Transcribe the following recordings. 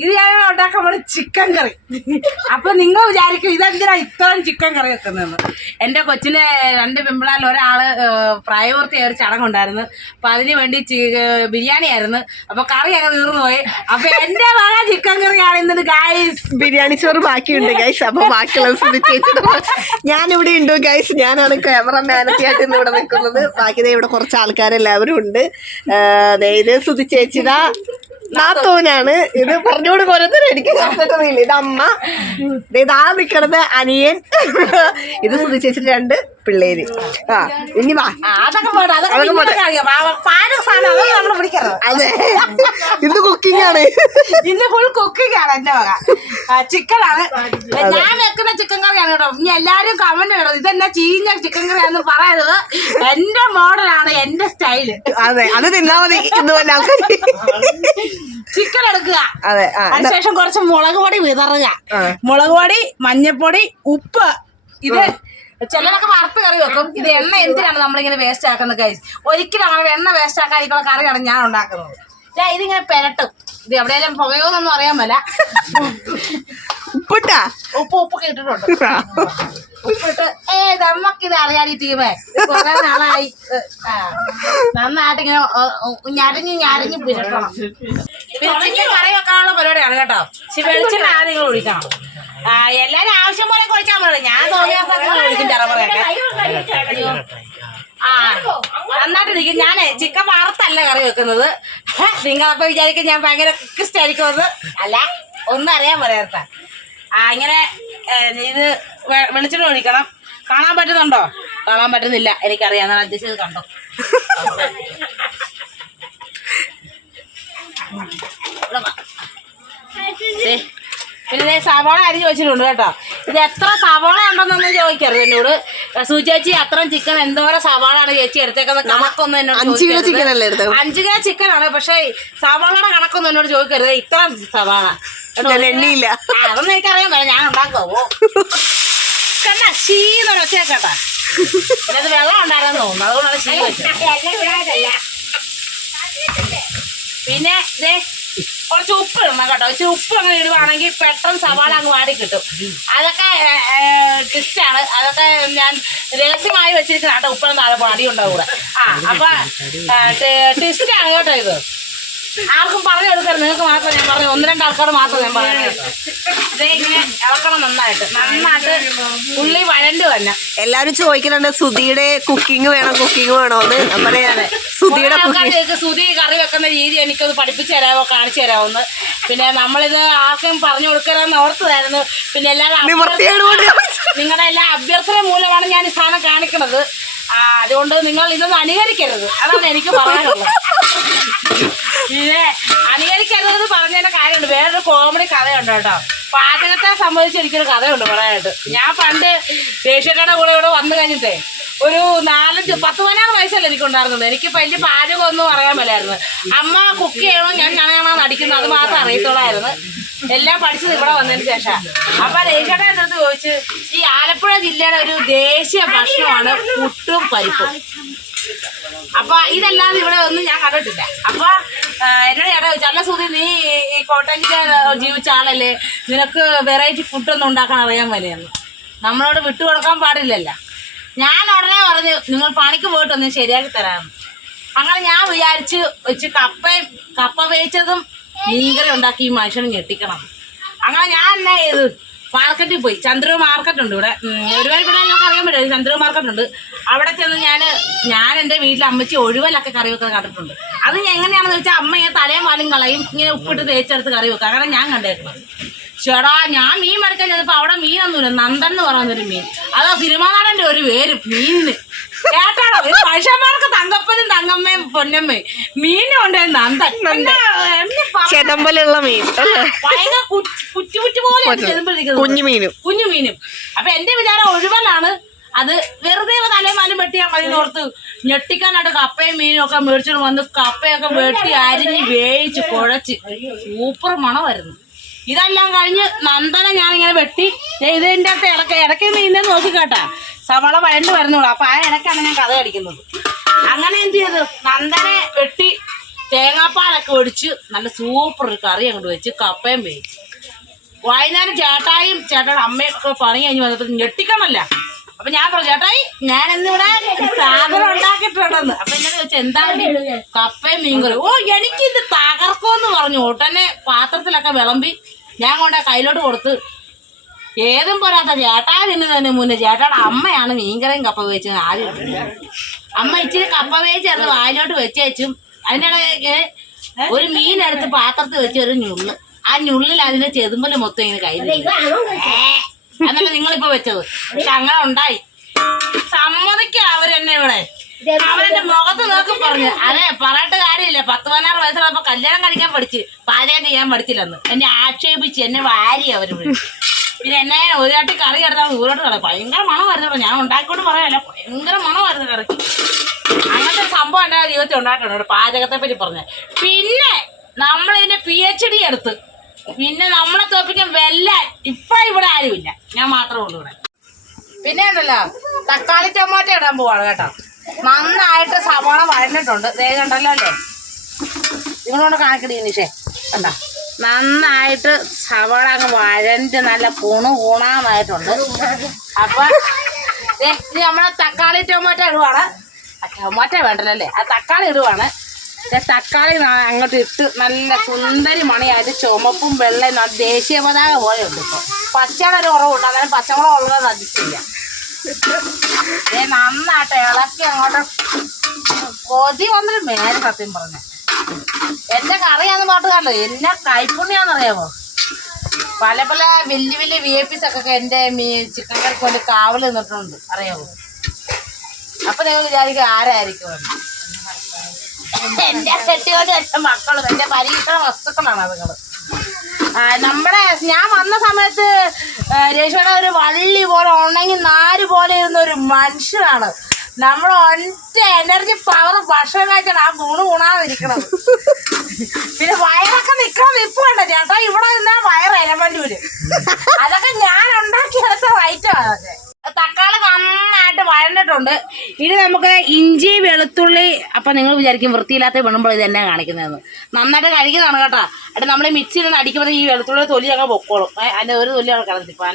ഇത് ഞാൻ ഉണ്ടാക്കാൻ ചിക്കൻ കറി. അപ്പൊ നിങ്ങൾ വിചാരിക്കും ഇതെന്തിനാ ഇത്രയും ചിക്കൻ കറി വെക്കുന്നതെന്ന്. എന്റെ കൊച്ചിന് രണ്ട് പെമ്പിളാൽ ഒരാൾ പ്രായപൂർത്തിയായ ഒരു ചടങ്ങുണ്ടായിരുന്നു അപ്പൊ അതിന് വേണ്ടി ബിരിയാണി ആയിരുന്നു. അപ്പൊ കറി അങ്ങ് തീർന്നു പോയി അപ്പൊ എന്റെ മക ചിക്കൻ കറിയാണ് ഇന്നത് ഗൈസ് ബിരിയാണി ചോറ് ബാക്കിയുണ്ട് ഗൈസ് അപ്പൊ ബാക്കിയുള്ള ഞാൻ ഇവിടെ ഉണ്ട് ഗൈസ് ഞാനാണ് ക്യാമറമാനൊക്കെ ആയിട്ട് ഇന്ന് ഇവിടെ നിൽക്കുന്നത്. ബാക്കി ഇവിടെ കുറച്ച് ആൾക്കാരെല്ലാവരും ഉണ്ട്. ഇത് സുധി ചേച്ചിയുടെ നാത്തോനാണ്. ഇത് പറഞ്ഞോട് പോരത്തിന് എനിക്ക് ഇത് അമ്മ. ഇതാ നിൽക്കണത് അനിയൻ. ഇത് ശ്രദ്ധിച്ചിട്ട് രണ്ട് പിള്ളേര്. ആ ഇനി വാ. അതൊക്കെ പോട്ടെ അതെ ഇത് കുക്കിംഗ് ആണ് ഇന്ന് ഫുൾ കുക്കിംഗ് ആണ് എന്റെ വക. ചിക്കൻ ആണ് ഞാൻ വെക്കുന്ന ചിക്കൻ കറിയാണ് കേട്ടോ. ഇനി എല്ലാരും കമന്റ് ഇടണം. ഇതെന്നാ ചീഞ്ഞ ചിക്കൻ കറിയാന്ന് പറയരുത്. എന്റെ മോഡലാണ് എന്റെ സ്റ്റൈൽ. അതെ അത് തിന്നാ മതി ഇതുപോലെ ആൾക്കാർ ചിക്കൻ എടുക്കുക. അതെ ആ എന്നാ- അതിനുശേഷം കുറച്ച് മുളക് പൊടി വിതറുക. ആ. മുളക് പൊടി മഞ്ഞപ്പൊടി ഉപ്പ്. ഇത് ചിലരൊക്കെ വറുത്ത് കറി വെക്കും. ഇത് എണ്ണ എന്തിനാണ് നമ്മളിങ്ങനെ വേസ്റ്റ് ആക്കുന്നത് കൈ ഒരിക്കലും അങ്ങനെ എണ്ണ വേസ്റ്റ് ആക്കാതിരിക്കുന്ന കറിയാണ് ഞാൻ ഉണ്ടാക്കുന്നത്. ഞാൻ ഇതിങ്ങനെ പെരട്ടും. ഇത് എവിടെയെങ്കിലും പുകയോന്നൊന്നും അറിയാൻ പോലെ ഉപ്പിട്ടാ? ഉപ്പ് ഉപ്പൊക്കെ ഇട്ടിട്ടുണ്ട്. ഉപ്പിട്ട് ഏ നമ്മക്ക് ഇത് അറിയാടി ടീമേ. കൊറേ നാളായി. നന്നായിട്ട് ഇങ്ങനെ ഞരഞ്ഞ് ഞരഞ്ഞ് പിരട്ടണം പിരിച്ചിട്ട് കറി വെക്കാനുള്ള പരിപാടിയാണ് കേട്ടോ. പക്ഷെ വെളിച്ചെണ്ണ ആദ്യം നിങ്ങൾ ഒഴിക്കണം. എല്ലാരും കുഴിച്ചാൽ മതി ഞാൻ തോന്നിയപ്പോ ഒഴിക്കും ചറപറയൊക്കെ ആ നന്നായിട്ട് ഇരിക്കും ഞാൻ ചിക്കൻ വറുത്തല്ല കറി വെക്കുന്നത്. ഹെ, നിങ്ങളപ്പോ വിചാരിക്കും ഞാൻ ഭയങ്കര ക്രിസ്റ്റായിരിക്കുമെന്ന് അല്ല ഒന്നും അറിയാൻ പറയാത്ത ആ ഇങ്ങനെ ഇത് വെളിച്ചിട്ട് വെളിച്ചെണ്ണ ഒഴിക്കണം. കാണാൻ പറ്റുന്നുണ്ടോ? കാണാൻ പറ്റുന്നില്ല. എനിക്കറിയാം. ഞാൻ അഡ്ജസ്റ്റ് ചെയ്ത് കണ്ടോ? ഇവിടെ പിന്നെ സവാള അരിഞ്ഞ് വെച്ചിട്ടുണ്ട് കേട്ടോ. ഇത് എത്ര സവാള ഉണ്ടെന്നൊന്നും ചോദിക്കരുത് എന്നോട്. സൂചേച്ചി അത്രയും ചിക്കൻ എന്തോരം സവാളാണ് ചേച്ചി എടുത്തേക്കുന്നത്? കണക്കൊന്നും എന്നോട് അഞ്ച് കിലോ. ചിക്കൻ അല്ലേ എടുത്തത്? അഞ്ച് കിലോ ചിക്കൻ ആണ്. പക്ഷേ സവാളയുടെ കണക്കൊന്നും എന്നോട് ചോദിക്കരുത്. ഇത്ര സവാള. എണ്ണിയില്ല. അതൊന്നും എനിക്കറിയാൻ ഞാൻ ഉണ്ടാക്കാവോ കണ്ട ഷീന്ന് വെച്ചേക്കട്ടാ അത് വെള്ളം ഉണ്ടായിരുന്നു തോന്നുന്നു. അതുകൊണ്ടാണ് ഷീ പിന്നെ ദേ കുറച്ച് ഉപ്പ് ഇടണം കേട്ടോ. ഇച്ചിരി ഉപ്പ് അങ്ങനെ ഇടുവാണെങ്കിൽ പെട്ടെന്ന് സവാള അങ്ങ് വാടി കിട്ടും. അതൊക്കെ ടിസ്റ്റാണ് അതൊക്കെ ഞാൻ രഹസ്യമായി വെച്ചിരിക്കുന്ന കേട്ടോ. ഉപ്പിനും താഴെ പാടി ഉണ്ടാവും കൂടെ ആ അപ്പൊ ടിസ്റ്റാണ് കേട്ടോ ഇത്. ആർക്കും പറഞ്ഞു കൊടുക്കരുത്. നിങ്ങൾക്ക് മാത്രം ഞാൻ പറഞ്ഞു ഒന്ന് രണ്ട് ആൾക്കാർ മാത്രം ഞാൻ പറഞ്ഞു ഇതേ ഇങ്ങനെ ഇളക്കണം നന്നായിട്ട്. നന്നായിട്ട് ഉള്ളി വഴണ്ട് തന്നെ. എല്ലാരും ചോദിക്കുന്നുണ്ട് സുധിയുടെ കുക്കിംഗ് വേണോ? കുക്കിംഗ് വേണോ എന്ന്. പറയാതെ സുധിയുടെ സുധി കറി വെക്കുന്ന രീതി എനിക്കൊന്ന് പഠിപ്പിച്ചു തരാമോ കാണിച്ചു തരാമോ എന്ന് പിന്നെ നമ്മളിത് ആർക്കും പറഞ്ഞു കൊടുക്കരുതെന്ന് ഓർത്തതായിരുന്നു. പിന്നെ എല്ലാവരും നിങ്ങളുടെ എല്ലാ അഭ്യർത്ഥന മൂലമാണ് ഞാൻ ഈ സാധനം കാണിക്കുന്നത്. ആ അതുകൊണ്ട് നിങ്ങൾ ഇതൊന്നും അനുകരിക്കരുത്. അതാണ് എനിക്ക് പറയാനുള്ളത്. പിന്നെ അനുകരിക്കരുതെന്ന് പറഞ്ഞതിന്റെ കാര്യമുണ്ട്. വേറൊരു കോമഡി കഥയുണ്ട് കേട്ടോ. പാചകത്തെ സംബന്ധിച്ച് എനിക്കൊരു കഥയുണ്ട് പറയാനായിട്ട്. ഞാൻ പണ്ട് ദേശീയക്കാരുടെ കൂടെ ഇവിടെ വന്നു കഴിഞ്ഞിട്ടേ ഒരു നാലഞ്ച് പത്ത് പതിനാറ് വയസ്സല്ലേ എനിക്കുണ്ടായിരുന്നത് എനിക്ക് വലിയ പാചകമൊന്നും അറിയാൻ മേലായിരുന്നു. അമ്മ കുക്ക് ചെയ്യണോ ഞാൻ ഞാനാണോ നടിക്കുന്നത് അത് മാത്രം അറിയത്തുള്ളായിരുന്നു. എല്ലാം പഠിച്ചത് ഇവിടെ വന്നതിന് ശേഷം. അപ്പൊ ദേശീയയുടെ അടുത്ത് ചോദിച്ച് ഈ ആലപ്പുഴ ജില്ലയുടെ ഒരു ദേശീയ ഭക്ഷണമാണ് പുട്ടും പരിപ്പും. അപ്പൊ ഇതെല്ലാം ഇവിടെ ഒന്നും ഞാൻ കണ്ടിട്ടില്ല. അപ്പൊ എന്നോട് ചേട്ടാ അല്ല സൂതി നീ ഈ കോട്ടയം ജീവിച്ച ആളല്ലേ? നിനക്ക് വെറൈറ്റി ഫുഡൊന്നും ഉണ്ടാക്കാൻ അറിയാൻ വരെയെന്ന് നമ്മളോട് വിട്ടു കൊടുക്കാൻ പാടില്ലല്ല. ഞാൻ ഉടനെ പറഞ്ഞു നിങ്ങൾ പണിക്ക് പോയിട്ട് ഒന്ന് ശരിയാക്കി തരാമെന്ന് അങ്ങനെ ഞാൻ വിചാരിച്ച് വെച്ച് കപ്പയും കപ്പ വേച്ചതും മീൻകറി ഉണ്ടാക്കി ഈ മനുഷ്യനെ ഞെട്ടിക്കണം. അങ്ങനെ ഞാൻ എന്നാ ചെയ്ത്? മാർക്കറ്റിൽ പോയി. ചന്ദ്രു മാർക്കറ്റ് ഉണ്ട് ഇവിടെ. ഒരുപാട് ഇവിടെ ഞങ്ങൾക്ക് അറിയാൻ പറ്റും ചന്ദ്രു മാർക്കറ്റ് ഉണ്ട്. അവിടെ ചെന്ന് ഞാൻ ഞാൻ എന്റെ വീട്ടിൽ അമ്മച്ചി ഒഴിവലൊക്കെ കറി വെക്കുന്നത് കണ്ടിട്ടുണ്ട്. അത് എങ്ങനെയാണെന്ന് വെച്ചാൽ അമ്മ ഇങ്ങനെ തലയും വാലും കളയും ഇങ്ങനെ ഉപ്പിട്ട് തേച്ചെടുത്ത് കറി വെക്കുക അങ്ങനെ ഞാൻ കണ്ടേക്കുന്നത്. ചേടാ ഞാൻ മീൻ മടുക്കാൻ ചെന്നപ്പോ അവിടെ മീനൊന്നുമില്ല നന്ദൻ എന്ന് പറയുന്നൊരു മീൻ. അതാ സിനിമാ നടന്റെ ഒരു പേര് മീനിന്. കേട്ടാണോ മനുഷ്യന്മാർക്ക് തങ്കപ്പനും തങ്കമ്മയും പൊന്നമ്മയും. മീനും ഉണ്ട് നന്ദൻ. ചെതമ്പലുള്ള മീൻ ഭയങ്കര കുറ്റി കുറ്റി പോലെ കുഞ്ഞു മീനും കുഞ്ഞു മീനും അപ്പൊ എന്റെ വിചാരം ഒഴിവലാണ് അത് വെറുതെ തലമാലും വെട്ടിയാൽ മതി ഓർത്ത് ഞെട്ടിക്കാനായിട്ട് കപ്പയും മീനും ഒക്കെ മേടിച്ചോണ്ട് വന്ന് കപ്പയൊക്കെ വെട്ടി അരിഞ്ഞ് വേവിച്ച് കുഴച്ച്. സൂപ്പർ മണമായിരുന്നു. ഇതെല്ലാം കഴിഞ്ഞ് നന്ദന ഞാനിങ്ങനെ വെട്ടി. ഇതിന്റെ അകത്ത് ഇടയ്ക്ക് ഇടയ്ക്ക് നീന്തൽ നോക്കി കേട്ടാ സവള വഴണ്ട് വരുന്നുള്ളൂ. അപ്പൊ ആ ഇടയ്ക്കാണ് ഞാൻ കഥ കടിക്കുന്നത് അങ്ങനെ എന്ത് ചെയ്തു? നന്ദനെ വെട്ടി തേങ്ങാപ്പാലൊക്കെ ഒടിച്ച് നല്ല സൂപ്പർ ഒരു കറി അങ്ങോട്ട് വെച്ച് കപ്പയും വേവിച്ചു. വൈകുന്നേരം ചേട്ടായും ചേട്ടായുടെ അമ്മയും ഒക്കെ പണി കഴിഞ്ഞ് വന്നപ്പോൾ ഞെട്ടിക്കണല്ല അപ്പൊ ഞാൻ പറഞ്ഞു ചേട്ടായി ഞാൻ എന്നിവിടെ സാധനം ഉണ്ടാക്കിയിട്ടുണ്ടെന്ന്. അപ്പൊ എന്നോട് ചോദിച്ചു എന്താണ് കപ്പയും മീൻകറി ഓ എനിക്കിത് തകർക്കുമെന്ന് പറഞ്ഞു. ഉടനെ പാത്രത്തിലൊക്കെ വിളമ്പി ഞാൻ കൊണ്ട കയ്യിലോട്ട് കൊടുത്ത്. ഏതും പോരാത്ത ചേട്ടാ തിന്നതിന് മുന്നേ ചേട്ടാടെ അമ്മയാണ് മീൻകറിയും കപ്പ വേച്ചത് ആദ്യം അമ്മ ഇച്ചിരി കപ്പ വേച്ചത് വായിലോട്ട് വെച്ചേച്ചും അതിനിടയ്ക്ക് ഒരു മീനെടുത്ത് പാത്രത്തിൽ വെച്ച് ഒരു ഞുള്ള്. ആ ഞുള്ളിൽ അതിന്റെ ചെതുമ്പൽ മൊത്തം ഇങ്ങനെ കയ്യിൽ അന്നല്ല നിങ്ങളിപ്പോ വെച്ചത്. പക്ഷെ അങ്ങനെ ഉണ്ടായി. സമ്മതിക്കാം അവരെന്നെ ഇവിടെ. അവരെന്റെ മുഖത്ത് നോക്കി പറഞ്ഞു. അതെ പറഞ്ഞിട്ട് കാര്യമില്ല. പത്ത് പതിനാറ് വയസ്സുള്ളപ്പോ കല്യാണം കഴിക്കാൻ പഠിച്ച് പാചകം ചെയ്യാൻ പഠിച്ചില്ലെന്ന്. എന്നെ ആക്ഷേപിച്ച് എന്നെ വാരി അവർ. പിന്നെ എന്നെ ഒരു കാട്ടി കറി എടുത്താൽ ദൂരോട്ട് കളയും ഭയങ്കര മണമായിരുന്നു ഞാൻ ഉണ്ടാക്കിക്കൊണ്ട് പറയാല്ല ഭയങ്കര മണമായിരുന്നു കറിക്ക്. അങ്ങനത്തെ സംഭവം എന്റെ ജീവിതത്തിൽ ഉണ്ടായിട്ടുണ്ട് പാചകത്തെ പറ്റി പറഞ്ഞ പിന്നെ നമ്മളിതിന്റെ പി എച്ച് ഡി എടുത്ത്. പിന്നെ നമ്മളെ തോപ്പിക്കാൻ വല്ല ഇപ്പൊ ഇവിടെ ആരുമില്ല. ഞാൻ മാത്രമേ ഉള്ളൂ ഇവിടെ. പിന്നെ ഉണ്ടല്ലോ തക്കാളി ടൊമാറ്റോ ഇടാൻ പോവാണ് കേട്ടോ. നന്നായിട്ട് സവാള വഴഞ്ഞിട്ടുണ്ട്. ദേ ഉണ്ടല്ലോ അല്ലേ? നിങ്ങളോട് കാണിക്കടി നിഷേ. കണ്ട? നന്നായിട്ട് സവാള അങ്ങ് വഴഞ്ഞ് നല്ല കുണു കൂണാന്നായിട്ടുണ്ട് അപ്പൊ ഇത് നമ്മളെ തക്കാളി ടൊമാറ്റോ ഇടുവാണ്. ടൊമാറ്റോ വേണ്ടല്ലോ അല്ലേ? ആ തക്കാളി ഇടുവാണ്. തക്കാളി അങ്ങോട്ട് ഇട്ട് നല്ല സുന്ദരി മണിയായിട്ട് ചുമപ്പും വെള്ളയും ദേശീയ പതാക പോലെ ഉണ്ട് ഇപ്പൊ. പച്ചയുടെ ഒരു കുറവുണ്ട്. അതായത് പച്ചമുളക് ഉള്ളത് ദേ നന്നായിട്ട് ഇളക്കി അങ്ങോട്ട്. കൊതി വന്നിട്ട് മേലെ സത്യം പറഞ്ഞ. എന്റെ കറിയാന്ന് പാട്ടുകാരല്ലോ എന്നെ കൈപ്പുണ്യാന്നറിയാമോ പല പല വലിയ വലിയ വി ഐ പിസ് ഒക്കെ എന്റെ മീ ചിക്കൻ കറിക്ക് വേണ്ടി കാവൽ നിന്നിട്ടുണ്ട്. അറിയാമോ അപ്പൊ നിങ്ങൾ വിചാരിക്കും ആരായിരിക്കും. എന്റെ കെട്ടിയോടും എന്റെ മക്കളും എന്റെ പരീക്ഷണ വസ്തുക്കളാണ് അതുങ്ങൾ. നമ്മുടെ ഞാൻ വന്ന സമയത്ത് രേഷ്മയുടെ ഒരു വള്ളി പോലെ ഉണങ്ങി നാര് പോലെ ഇരുന്ന ഒരു മനുഷ്യനാണ്. നമ്മൾ ഒറ്റ എനർജി പവർ ഭക്ഷണം കഴിച്ചാണ് ആ ഗുണ ഗുണാതിരിക്കണത്. പിന്നെ വയറൊക്കെ നിക്കണം നിപ്പുണ്ട് ചേട്ടാ ഇവിടെ നിന്നാ വയർ എലമെന്റ് വരും അതൊക്കെ ഞാൻ ഉണ്ടാക്കിയെടുത്ത റൈറ്റാണ് അതൊക്കെ. വഴണ്ടിട്ടുണ്ട് ഇനി നമുക്ക് ഇഞ്ചി വെളുത്തുള്ളി അപ്പൊ നിങ്ങൾ വിചാരിക്കും വൃത്തിയില്ലാത്ത വിടുമ്പോൾ ഇത് തന്നെ കാണിക്കുന്നതെന്ന്. നന്നായിട്ട് കഴിക്കുന്നതാണ് കേട്ടോ. എന്നിട്ട് നമ്മൾ മിക്സിയിൽ അടിക്കുമ്പോൾ ഈ വെളുത്തുള്ളി തൊലി അങ്ങ് പൊക്കോളും. അതിന്റെ ഒരു തൊലി അവിടെ കിടന്നിട്ട് ഇപ്പൊ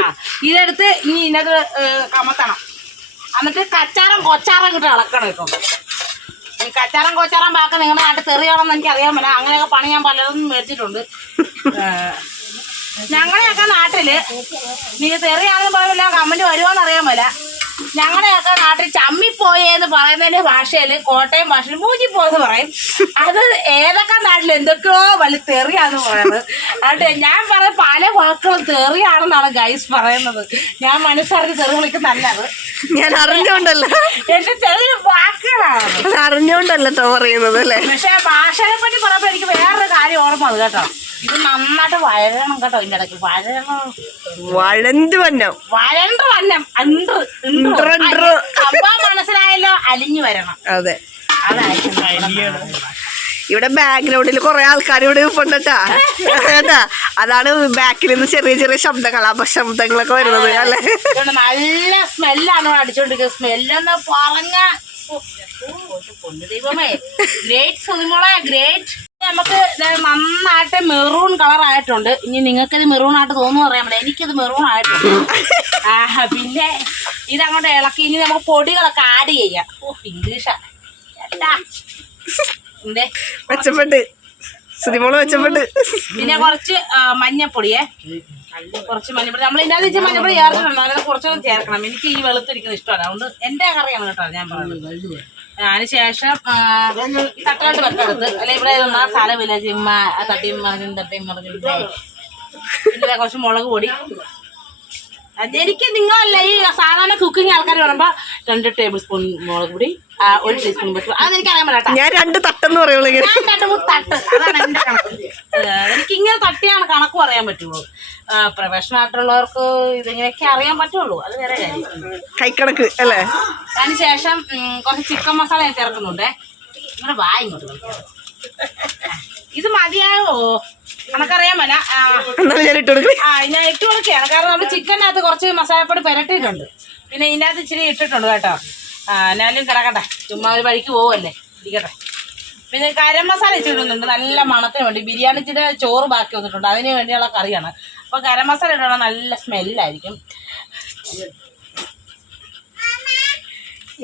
ആ ഇതെടുത്ത് ഇനി ഇന്നത് കമത്തണം. എന്നിട്ട് കച്ചാറും കൊച്ചാറും കിട്ടും ഇളക്കണം കേട്ടോ. ഈ കച്ചാറും കൊച്ചാറും പാക്ക നിങ്ങളുടെ നാട്ടിൽ തെറിയാണെന്ന് എനിക്ക് അറിയാൻ പറ്റില്ല. അങ്ങനെയൊക്കെ പണി ഞാൻ പലതും മേടിച്ചിട്ടുണ്ട്. ഞങ്ങളെയൊക്കെ നാട്ടിൽ നീ തെറിയാണെന്ന് പറഞ്ഞില്ല കമന്റ് വരുമോന്ന് അറിയാൻ പറ്റില്ല ഞങ്ങളുടെയൊക്കെ നാട്ടിൽ ചമ്മിപ്പോയെന്ന് പറയുന്നതിന്റെ ഭാഷയിൽ കോട്ടയം ഭാഷയിൽ പോയെന്ന് പറയും. അത് ഏതൊക്കെ നാട്ടിൽ എന്തൊക്കെയോ വലിയ തെറിയാന്ന് പറയുന്നത്. അതുകൊണ്ട് ഞാൻ പറയും പല വാക്കുകളും തെറിയാണെന്നാണ് ഗൈസ് പറയുന്നത്. ഞാൻ മനസ്സറിഞ്ഞ് തെറി വിളിക്കുന്നല്ലത് ഞാൻ അറിഞ്ഞോണ്ടല്ലോ എന്റെ ചെറിയ വാക്കുകളാണ്. അത് അറിഞ്ഞോണ്ടല്ലോ പറയുന്നത് അല്ലേ? പക്ഷെ ഭാഷയെ പറ്റി പറയുമ്പോ എനിക്ക് വേറൊരു കാര്യം ഓർമ്മ അത് കേട്ടോ. ഇത് നന്നായിട്ട് വഴണം കേട്ടോ ഇതിന്റെ ഇടയ്ക്ക്. വഴരണം വഴന്ത് വന്നം വഴണ്ട് വന്നം അണ്ട് ഇണ്ട്ര്. മനസ്സിലായല്ലോ അലിഞ്ഞു വരണം. അതെ. അതായിരിക്കും നമ്മുടെ ഇവിടെ ബാക്ക്ഗ്രൗണ്ടിൽ കുറെ ആൾക്കാർ ഇവിടെ ഇപ്പുണ്ടട്ടാ കേട്ടാ അതാണ് ബാക്കിൽ നിന്ന് ചെറിയ ചെറിയ ശബ്ദങ്ങൾ അപശബ്ദങ്ങളൊക്കെ വരുന്നത് അല്ലേ? നല്ല സ്മെല്ലാണ് അടിച്ചോണ്ടിരിക്കുന്നത് സ്മെല്ലെന്ന് പറഞ്ഞ ദൈവമേ. ഗ്രേറ്റ് ഗ്രേറ്റ് നമുക്ക് നന്നായിട്ട് മെറൂൺ കളർ ആയിട്ടുണ്ട്. ഇനി നിങ്ങൾക്ക് ഇത് മെറൂൺ ആയിട്ട് തോന്നുന്നു പറയാൻ പറ്റില്ല. എനിക്കിത് മെറൂൺ ആയിട്ടുണ്ട്. ആ പിന്നെ ഇതങ്ങോട്ട് ഇളക്കി. ഇനി നമുക്ക് പൊടികളൊക്കെ ആഡ് ചെയ്യാം. ഓ ഇംഗ്ലീഷാ മെച്ചപ്പെട്ട് സുതിമോൾ മെച്ചപ്പെട്ട് പിന്നെ കുറച്ച് മഞ്ഞപ്പൊടിയേ. കുറച്ച് മഞ്ഞപ്പൊടി. നമ്മൾ ഇല്ലാതെ വെച്ചാൽ മഞ്ഞപ്പൊടി ചേർത്തിട്ടുണ്ട്. അങ്ങനെ കുറച്ചൊന്നും ചേർക്കണം. എനിക്ക് ഈ വെളുത്തിരിക്കുന്നത് ഇഷ്ടമാണ്. അതുകൊണ്ട് എന്റെ കറിയാണ് കേട്ടോ ഞാൻ പറഞ്ഞത് അതിന് ശേഷം ആ, ഈ തക്കാളി വെക്കെടുത്ത് അല്ലെ ഇവിടെ നിന്നാ സ്ഥലമില്ല ചിമ്മ തട്ടിയും മറിഞ്ഞും തട്ടിയും മറിഞ്ഞും പിന്നെ കുറച്ച് മുളക് പൊടി. എനിക്ക് നിങ്ങളല്ല ഈ സാധാരണ കുക്കിംഗ് ആൾക്കാർ പറയുമ്പോ രണ്ട് ടേബിൾ സ്പൂൺ മുളക് പൊടി ഒരു ടീസ്പൂൺ പറ്റും അത് എനിക്ക് അറിയാൻ പറ്റാം ഞാൻ രണ്ട് തട്ടെന്ന് പറയുള്ളൂ തട്ട് അതാണ് എന്റെ കണക്ക്. എനിക്ക് ഇങ്ങനെ തട്ടിയാണ് കണക്ക് പറയാൻ പറ്റുള്ളൂ. പ്രൊഫഷണൽ ആയിട്ടുള്ളവർക്ക് ഇതിങ്ങനെയൊക്കെ അറിയാൻ പറ്റുള്ളൂ. അത് വേറെ കൈക്കണക്ക് അല്ലേ? അതിന് ശേഷം കുറച്ച് ചിക്കൻ മസാല ഞാൻ ചേർക്കുന്നുണ്ടേ. നിങ്ങളുടെ വായ ഇങ്ങോട്ട് ഇത് മതിയാവോ? കണക്കറിയാൻ പല ഞാൻ ഇട്ട് കൊടുക്കുകയാണ്. കാരണം നമ്മൾ ചിക്കനകത്ത് കുറച്ച് മസാലപ്പൊടി പുരട്ടിയിട്ടുണ്ട്. പിന്നെ ഇതിനകത്ത് ഇച്ചിരി ഇട്ടിട്ടുണ്ട് കേട്ടോ. എന്നാലും കിടക്കട്ടെ. ചുമ്മാ ഒരു വഴിക്ക് പോവല്ലേ? ഇരിക്കട്ടെ. പിന്നെ ഗരം മസാല ഇച്ചിടുന്നുണ്ട് നല്ല മണത്തിന് വേണ്ടി. ബിരിയാണി ഇച്ചിരി ചോറ് ബാക്കി വന്നിട്ടുണ്ട്. അതിന് വേണ്ടിയുള്ള കറിയാണ്. അപ്പോൾ കരം മസാല ഇടണം നല്ല സ്മെല്ലായിരിക്കും.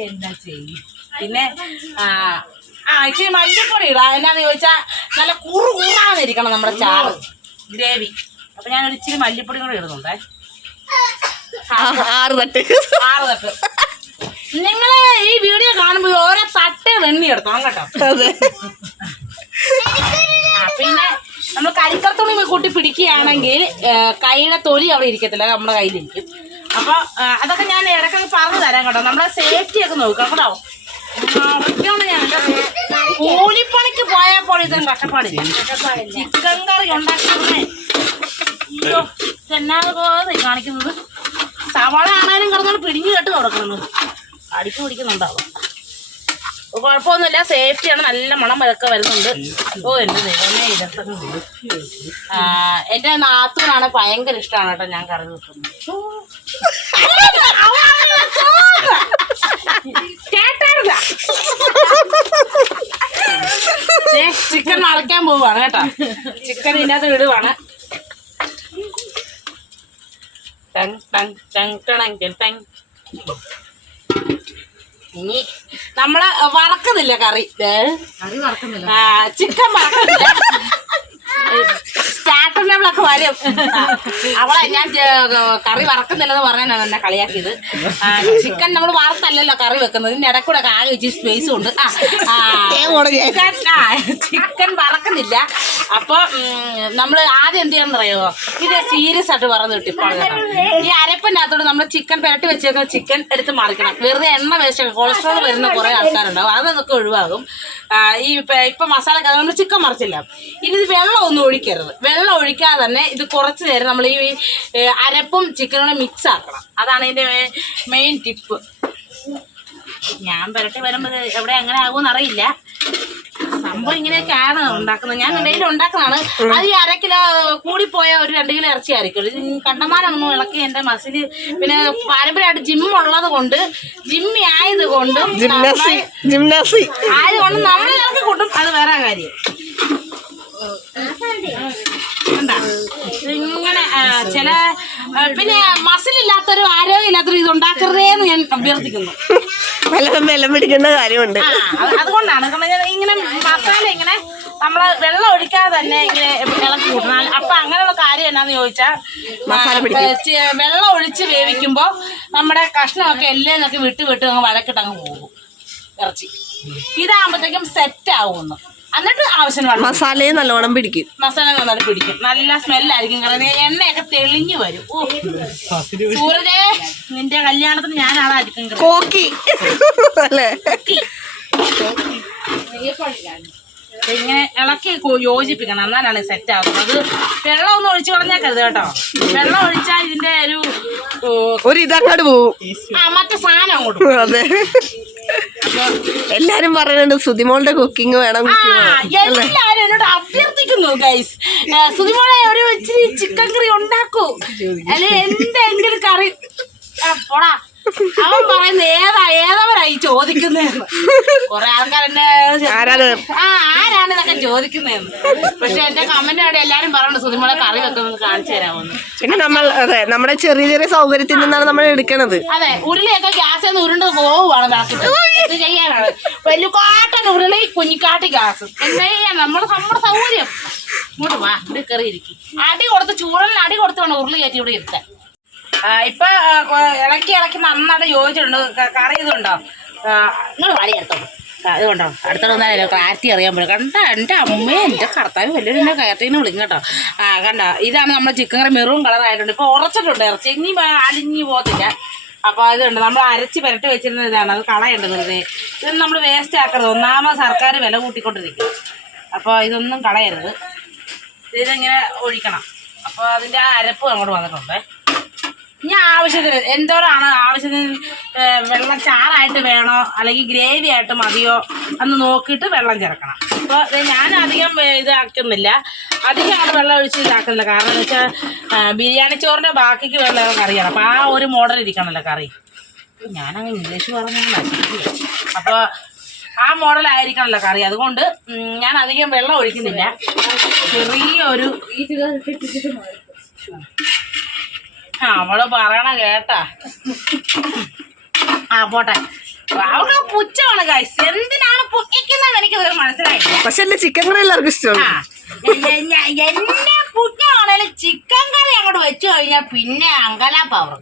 എന്താ ചെയ്യും? പിന്നെ ആ ഇച്ചിരി മല്ലിപ്പൊടി ഇടാം. എന്നാന്ന് ചോദിച്ചാൽ നല്ല കുറു കുറാന്നിരിക്കണം നമ്മുടെ ചാറ്. ഗ്രേവി. അപ്പൊ ഞാൻ ഒരു ഇച്ചിരി മല്ലിപ്പൊടി കൂടെ ഇടുന്നുണ്ടേ. ആറ് തട്ട്. ആറ് തട്ട്. നിങ്ങളെ ഈ വീഡിയോ കാണുമ്പോൾ ഓരോ തട്ടുകൾ വെണ്ണി എടുത്തോണം കേട്ടോ. പിന്നെ നമ്മൾ കരിക്കർത്തുണി കൂട്ടി പിടിക്കുകയാണെങ്കിൽ കൈയുടെ തൊലി അവിടെ ഇരിക്കത്തില്ല. നമ്മുടെ കയ്യിലിരിക്കും. അപ്പൊ അതൊക്കെ ഞാൻ ഇടയ്ക്കൊക്കെ പറഞ്ഞു തരാം കേട്ടോ. നമ്മളെ സേഫ്റ്റി ഒക്കെ നോക്കാം കേട്ടോ. കൂലിപ്പണിക്ക് പോയാൽ പോലെ ഇതും കഷ്ടപ്പാട്. ചിക്കൻ കറി ഉണ്ടാക്കുന്നേ. അയ്യോ എന്നാണ് കാണിക്കുന്നത്? സവാള ആണാലും കിടന്നാണ് പിടിഞ്ഞു കേട്ട് കൊടുക്കുന്നത് അടിച്ചു പിടിക്കുന്നുണ്ടാവും. കുഴപ്പമൊന്നുമില്ല. സേഫ്റ്റിയാണ് നല്ല മണം ഒക്കെ വരുന്നുണ്ട്. ഓ എന്റെ ദൈവമേ ഇതൊക്കെ ആ എന്റെ നാത്തൂനാണ് ഭയങ്കര ഇഷ്ടമാണ് കേട്ടോ ഞാൻ കറി വെക്കുന്നത്. കേട്ടാറില്ല. ചിക്കൻ മറക്കാൻ പോവാണ് കേട്ടോ. ചിക്കൻ ഇതിനകത്ത് വിടുവാണ് ഇനി നമ്മൾ വറക്കുന്നില്ല കറി. ചിക്കൻ വറക്കുന്നില്ല. വരും അവളെ ഞാൻ കറി വറക്കുന്നില്ലെന്ന് പറഞ്ഞാൽ എന്നെ കളിയാക്കിയത്. ചിക്കൻ നമ്മൾ വറുത്തല്ലല്ലോ കറി വെക്കുന്നത്. ഇതിന്റെ ഇടക്കൂടെ ആകെ വെച്ച് സ്പേസും ഉണ്ട്. ആ, ചിക്കൻ വറക്കുന്നില്ല. അപ്പൊ നമ്മൾ ആദ്യം എന്ത് ചെയ്യാന്ന് പറയുമോ ഇത് സീരിയസ് ആയിട്ട് പറഞ്ഞു ടിപ്പാണ് കേട്ടോ. ഈ അരപ്പിനകത്തോട് നമ്മൾ ചിക്കൻ പുരട്ടി വെച്ചേക്കുന്ന ചിക്കൻ എടുത്ത് മറിക്കണം. വെറുതെ എണ്ണ വേസ്റ്റ് കൊളസ്ട്രോൾ വരുന്ന കുറെ ആൾക്കാരുണ്ടാവും. അതൊക്കെ ഒഴിവാകും. ഈ ഇപ്പൊ- ഇപ്പൊ മസാല നമ്മൾ ചിക്കൻ മറിച്ചില്ല. ഇനി ഇത് വെള്ളം ഒന്നും ഒഴിക്കരുത്. വെള്ളം ഒഴിക്കാതെ തന്നെ ഇത് കുറച്ച് നേരം നമ്മൾ ഈ അരപ്പും ചിക്കനും മിക്സ് ആക്കണം. അതാണ് ഇതിന്റെ മെയിൻ ടിപ്പ് ഞാൻ പുരട്ടി വരുമ്പോൾ എവിടെ അങ്ങനെ ആകുമെന്ന് അറിയില്ല. സംഭവം ഇങ്ങനെയൊക്കെയാണ് ഉണ്ടാക്കുന്നത്. ഞാൻ ഡെയിലി ഉണ്ടാക്കുന്നതാണ്. അത് ഈ അര കിലോ കൂടിപ്പോയ ഒരു രണ്ട് കിലോ ഇറച്ചി ആയിരിക്കും ഇത് കണ്ടമാനൊന്നും ഇളക്കി എന്റെ മസിൽ പിന്നെ പാരമ്പര്യമായിട്ട് ജിം ഉള്ളത് കൊണ്ട് ജിമ്മി ആയത് കൊണ്ടും ആയതുകൊണ്ട് നമ്മൾ ഇളക്കി കൂട്ടും. അത് വേറെ കാര്യം. ഇങ്ങനെ ചില പിന്നെ മസിലില്ലാത്തൊരു ആരോഗ്യമില്ലാത്തൊരു ഇത് ഉണ്ടാക്കരുതേ എന്ന് ഞാൻ അഭ്യർത്ഥിക്കുന്നു. വല്ലതും വെല്ലം പിടിക്കുന്ന കാര്യമുണ്ട്. അതുകൊണ്ടാണ്. ഇങ്ങനെ മസാല ഇങ്ങനെ നമ്മൾ വെള്ളം ഒഴിക്കാതെ തന്നെ ഇങ്ങനെ ഇളക്കി കൂട്ടണം അപ്പൊ അങ്ങനെയുള്ള കാര്യം എന്നാന്ന് ചോദിച്ചാൽ. വെള്ളം ഒഴിച്ച് വേവിക്കുമ്പോ നമ്മുടെ കഷ്ണമൊക്കെ എല്ലാം വിട്ട് വിട്ട് അങ്ങ് വഴക്കിട്ട് അങ്ങ് പോകും. ഇറച്ചി. ഇതാകുമ്പോഴത്തേക്കും സെറ്റ് ആവുമെന്ന് എന്നിട്ട് ആവശ്യം വേണം മസാലയും നല്ലോണം പിടിക്കും. മസാല നന്നായിട്ട് പിടിക്കും. നല്ല സ്മെല്ലായിരിക്കും കാരണം എണ്ണയൊക്കെ തെളിഞ്ഞു വരും. ഓ. സൂരജേ നിന്റെ കല്യാണത്തിന് ഞാൻ ആളായിരിക്കും. കോക്കി. അല്ലേ? ഇങ്ങനെ ഇളക്കി യോജിപ്പിക്കണം. എന്നാലാണ് സെറ്റ് ആകുന്നത് അത് വെള്ളം ഒന്നും ഒഴിച്ചു കളഞ്ഞേക്കരുത് കേട്ടോ. വെള്ളം ഒഴിച്ചാൽ ഇതിന്റെ ഒരു ഒരു ഇതങ്ങോട്ട് പോകും ആ മറ്റേ സാധനം അങ്ങോട്ട്. അതെ. എല്ലാരും പറയുന്നുണ്ട് സുതിമോളുടെ കുക്കിംഗ് വേണം. എല്ലാരും എന്നോട് അഭ്യർത്ഥിക്കുന്നു ഗൈസ് സുതിമോളെ ഒരു ഇച്ചിരി ചിക്കൻ കറി ഉണ്ടാക്കൂ. അല്ലെ എന്തെങ്കിലും കറി? പോടാ. അവൻ പറയുന്ന ഏതാ ഏതവരായി ചോദിക്കുന്നതെന്ന്? കൊറേ ആൾക്കാരെന്നെ ആരാണ്? ആ ആരാണ് ഇതൊക്കെ ചോദിക്കുന്നതെന്ന്? പക്ഷെ എന്റെ കമന്റ് അവിടെ എല്ലാരും പറയുന്നുണ്ട് സുതിമോളെ കറി വെക്കുന്നത് കാണിച്ചു തരാമെന്ന്. പിന്നെ നമ്മൾ അതെ നമ്മുടെ ചെറിയ ചെറിയ സൗകര്യത്തിൽ നിന്നാണ് നമ്മൾ എടുക്കണത്. അതെ ഉരുളിയൊക്കെ ഗ്യാസ് ഉരുണ്ട് പോവുകയാണ് വിളക്കിട്ട് ഇത് ചെയ്യാനാണ്? വലിയ കാട്ടൻ ഉരുളി കുഞ്ഞിക്കാട്ടി ഗ്യാസ് എന്താ ചെയ്യാൻ നമ്മുടെ നമ്മുടെ സൗകര്യം. ഇങ്ങോട്ട് വാ ഇവിടെ കയറിയിരിക്കും. അടി കൊടുത്ത് ചൂടലിന് അടി കൊടുത്ത് വേണം ഉരുളി കയറ്റി ഇവിടെ ഇരുത്താൻ. ഇപ്പൊ ഇളക്കി ഇളക്കി നന്നായിട്ട് യോജിച്ചിട്ടുണ്ട് ക- കറി ഇതുണ്ടോ? നിങ്ങൾ വടി എടുത്തോ. അതുകൊണ്ടോ അടുത്തോട്ട് വന്നാലോ ക്ലാരിറ്റി അറിയാൻ പറ്റും കണ്ട എന്റെ അമ്മയും എന്റെ കർത്താവ് വലിയൊരു എന്റെ കയറ്റീനെ വിളിക്കും കേട്ടോ. ആ കണ്ട ഇതാണ് നമ്മുടെ ചിക്കൻ കറി മെറൂൺ കളറായിട്ടുണ്ട് ഇപ്പൊ ഉറച്ചിട്ടുണ്ട് ഇറച്ചി. ഇനി അലിഞ്ഞു പോകത്തില്ല. അപ്പൊ ഇതുണ്ട് നമ്മൾ അരച്ച് പുരട്ടി വെച്ചിരുന്ന ഇതാണ്. അത് കളയുണ്ട് വെറുതെ. ഇതൊന്നും നമ്മൾ വേസ്റ്റ് ആക്കരുത്. ഒന്നാമത് സർക്കാർ വില കൂട്ടിക്കൊണ്ടിരിക്കും. അപ്പോൾ ഇതൊന്നും കളയരുത്. ഇതിങ്ങനെ ഒഴിക്കണം? അപ്പോൾ അതിന്റെ ആ അരപ്പ് അങ്ങോട്ട് വന്നിട്ടുണ്ടേ. ഇനി ആവശ്യത്തിന് എന്തോരാണ് ആവശ്യത്തിന് വെള്ളം ചാറായിട്ട് വേണോ അല്ലെങ്കിൽ ഗ്രേവി ആയിട്ട് മതിയോ അന്ന് നോക്കിയിട്ട് വെള്ളം ചേർക്കണം. അപ്പോൾ ഞാൻ അധികം ഇതാക്കുന്നില്ല. അധികം അങ്ങോട്ട് വെള്ളം ഒഴിച്ച് ഇതാക്കുന്നില്ല കാരണം എന്ന് വെച്ചാൽ ബിരിയാണി ചോറിന്റെ ബാക്കിക്ക് വെള്ളം കറിയാണ് അപ്പോൾ ആ ഒരു മോഡൽ ഇരിക്കണമല്ലോ കറി. ഞാനങ്ങ് ഇംഗ്ലീഷ് പറഞ്ഞു അപ്പോൾ ആ മോഡൽ ആയിരിക്കണല്ലോ കറി. അതുകൊണ്ട് ഞാൻ അധികം വെള്ളം ഒഴിക്കുന്നില്ല. ചെറിയൊരു അവൾ പറയണ കേട്ടാ. ആ പോട്ടെ. അവൾക്ക് പുച്ഛമാണ് ഗൈസ് എന്തിനാണ് പുച്ഛിക്കുന്നത് എനിക്ക് മനസ്സിലായി മനസ്സിലായില്ല. പക്ഷെ എന്റെ ചിക്കൻ കറി എല്ലാവർക്കും ഇഷ്ടമാണ്. എന്നെ പുച്ഛമാണേലും ചിക്കൻ കറി അങ്ങോട്ട് വെച്ചു കഴിഞ്ഞാൽ പിന്നെ അങ്കലാ പവർ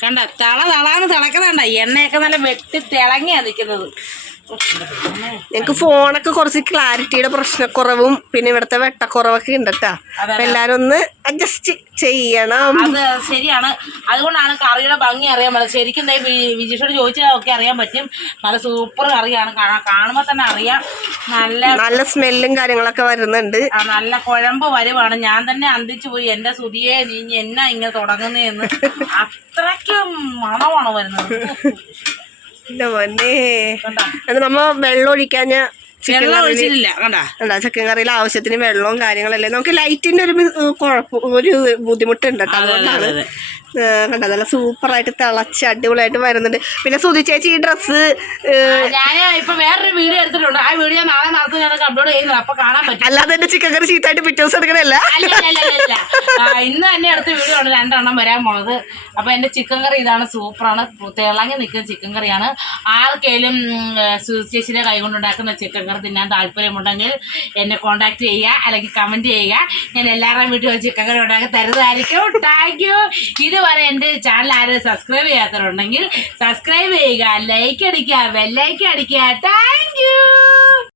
കണ്ട തള തളാന്ന് തിളക്കണണ്ട എണ്ണയൊക്കെ നല്ല വെട്ടി തിളങ്ങിയാ നിൽക്കുന്നത് ഞങ്ങക്ക് ഫോണൊക്കെ കുറച്ച് ക്ലാരിറ്റിയുടെ പ്രശ്നക്കുറവും പിന്നെ ഇവിടുത്തെ വെട്ടക്കുറവൊക്കെ ഉണ്ട് കേട്ടാ എല്ലാരും ഒന്ന് അഡ്ജസ്റ്റ് ചെയ്യണം. അത് ശരിയാണ്. അതുകൊണ്ടാണ് കറിയുടെ ഭംഗി അറിയാൻ പറ്റും ശരിക്കും വിജിഷോട് ചോദിച്ചാൽ ഒക്കെ അറിയാൻ പറ്റും. നല്ല സൂപ്പർ കറിയാണ്. കാണുമ്പോ കാണുമ്പോൾ തന്നെ അറിയാം. നല്ല നല്ല സ്മെല്ലും കാര്യങ്ങളൊക്കെ വരുന്നുണ്ട്. നല്ല കുഴമ്പ് വരുവാണ്. ഞാൻ തന്നെ അന്തിച്ചു പോയി. എന്റെ സുതിയെ നീ എന്നാ ഇങ്ങനെ തുടങ്ങുന്നതെന്ന് അത്രയ്ക്കും മണമാണ് വരുന്നത്. എന്റെ പൊന്നേ അത് നമ്മ വെള്ളം ഒഴിക്കാഞ്ഞ ചിക്കൻ കറിയിൽ കണ്ടാ? ചിക്കൻ കറിയിൽ ആവശ്യത്തിന് വെള്ളവും കാര്യങ്ങളല്ലേ നമുക്ക് ലൈറ്റിന്റെ ഒരു കുഴപ്പം ഒരു ബുദ്ധിമുട്ടുണ്ട് കേട്ടോ അതുകൊണ്ടാണ്. അതെ. കണ്ട നല്ല സൂപ്പറായിട്ട് തിളച്ച് അടിപൊളിയായിട്ട് വരുന്നുണ്ട്. പിന്നെ സുധി ചേച്ചി ഈ ഡ്രസ് ഞാൻ ഇപ്പൊ വേറൊരു വീഡിയോ എടുത്തിട്ടുണ്ട്. ആ വീഡിയോ നാളെ നാളത്തെ ഞാൻ അപ്ലോഡ് ചെയ്യുന്നത്. അപ്പൊ കാണാൻ പറ്റും. അല്ലാതെ എന്റെ ചിക്കൻ കറി ചീത്തായിട്ട് പിറ്റേ ദിവസം എടുക്കണല്ല ഇന്ന് തന്നെ അടുത്ത വീഡിയോ ആണ് രണ്ടെണ്ണം വരാൻ പോണത്. അപ്പൊ എന്റെ ചിക്കൻ കറി ഇതാണ് സൂപ്പറാണ്. തിളങ്ങി നിൽക്കുന്ന ചിക്കൻ കറിയാണ്. ആർക്കേലും ചേച്ചിയുടെ കൈ കൊണ്ടുണ്ടാക്കുന്ന ചിക്കൻ കറി തിന്നാൻ താല്പര്യമുണ്ടെങ്കിൽ എന്നെ കോണ്ടാക്ട് ചെയ്യുക അല്ലെങ്കിൽ കമന്റ് ചെയ്യുക. ഞാൻ എല്ലാവരുടെയും വീട്ടിൽ വെച്ച് ചിക്കൻ കറി ഉണ്ടാക്കി തരുന്നതായിരിക്കും. താങ്ക് യു ഇതുവരെ എന്റെ ചാനൽ ആരും സബ്സ്ക്രൈബ് ചെയ്യാത്തവരുണ്ടെങ്കിൽ സബ്സ്ക്രൈബ് ചെയ്യുക ലൈക്ക് അടിക്കുക ബെല്ലൈക്ക് അടിക്കുക. Thank you